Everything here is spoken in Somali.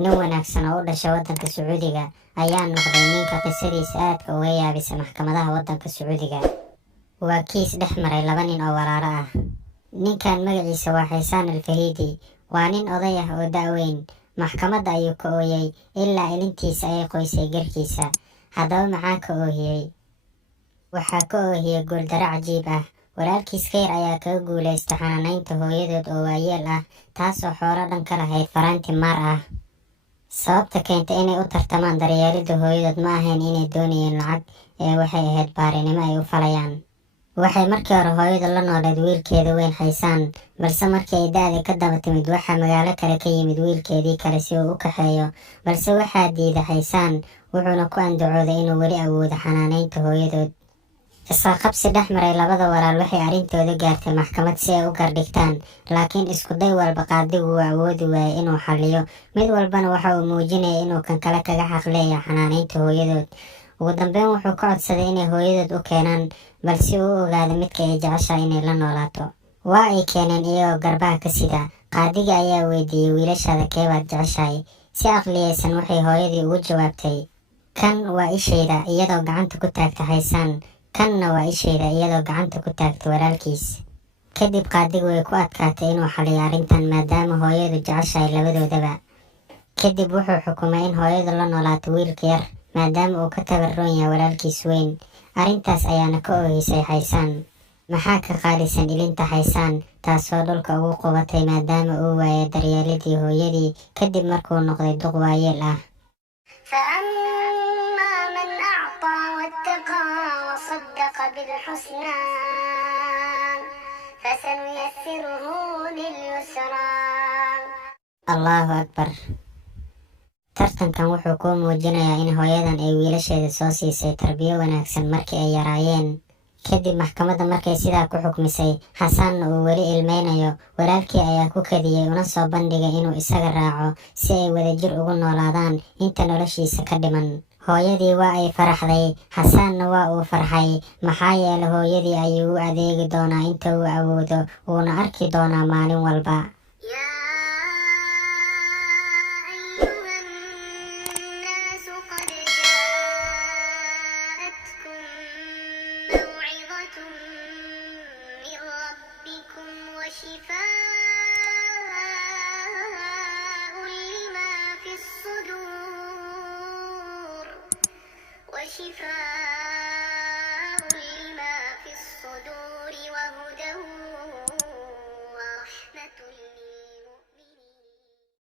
nin wanaagsan oo u dhashay waddanka Sacuudiga ayaa noqday ninka qisadiisa aadka uga yaabisa maxkamadaha waddanka Sacuudiga. Waa kiis dhex maray laba nin oo walaalo ah. Ninkan magaciisa waa Xaysaan Al-Fariidi, waa nin oday ah oo da'weyn. Maxkamadda ayuu ka ooyay ilaa ilintiisa ay qoysay garkiisa. Haddaba maxaa ka oohiyey? Waxaa ka oohiyey guuldaro cajiib ah. Walaalkiis Khayr ayaa kaga guuleystay xanaanaynta hooyadood oo waayeel ah, taasoo xoolo dhan ka lahayd faraanti maar ah. Sababta keentay inay u tartamaan daryeelidda hooyadood ma ahayn inay doonayeen lacag, waxay ahayd baarinimo ay u falayaan. Waxay markii hore hooyada la nooleed wiilkeeda weyn Xaysaan, balse markii ay da'da ka daba timid waxaa magaalo kale ka yimid wiilkeedii kale si uu u kaxeeyo, balse waxaa diiday Xaysaan, wuxuuna ku andacooday inuu weli awoodo xanaanaynta hooyadood. Isla qabsi dhex maray labada walaal waxay arrintooda gaartay maxkamad si ay u gardhigtaan, laakiin isku day walba qaadigu wuu awoodi waayay inuu xalliyo. Mid walbana waxa uu muujinayay inuu kan kale kaga xaq leeyahay xanaanaynta hooyadood. Ugu dambeyn wuxuu ka codsaday inay hooyadood u keenaan, balse uu ogaado midka ay jeceshahay inay la noolaato. Waa ay keeneen iyagoo garbaha ka sida. Qaadiga ayaa weydiiyey, wiilashaada keebaad jeceshahay? Si aqliyeysan waxay hooyadii ugu jawaabtay, kan waa ishayda, iyadoo gacanta ku taagta Xaysaan. Kanna waa ishayda, iyadoo gacanta ku taagta walaalkiis. Kadib qaadigu way ku adkaatay inuu xalliyo arrintan maadaama hooyadu jeceshahay labadoodaba. Kadib wuxuu xukumay in hooyadu la noolaato wiilka yar maadaama uu ka tabaroon yahay walaalkiis weyn. Arrintaas ayaana ka oohisay Xaysaan. Maxaa ka qaalisan ilinta Xaysaan, taasoo dhulka ugu qubatay maadaama uu waayay daryeelidii hooyadii kadib markuu noqday duq waayeel ah. صدق بالحسنى فسنيسره لليسرى. الله أكبر. tartankan wuxuu ku muujinayaa in hooyadan ay wiilasheeda soo siisay tarbiyo wanaagsan markii ay yaraayeen. Kadib maxkamadda markay sidaa ku xukmisay, Xasaanna uu weli ilmeynayo, walaalkii ayaa ku kadiyey una soo bandhigay inuu isaga raaco si ay wadajir ugu noolaadaan inta noloshiisa ka dhiman. Hooyadii waa ay faraxday, Xasaanna waa uu farxay, maxaa yeelay hooyadii ayuu u adeegi doonaa inta uu awoodo, wuuna arki doonaa maalin walba.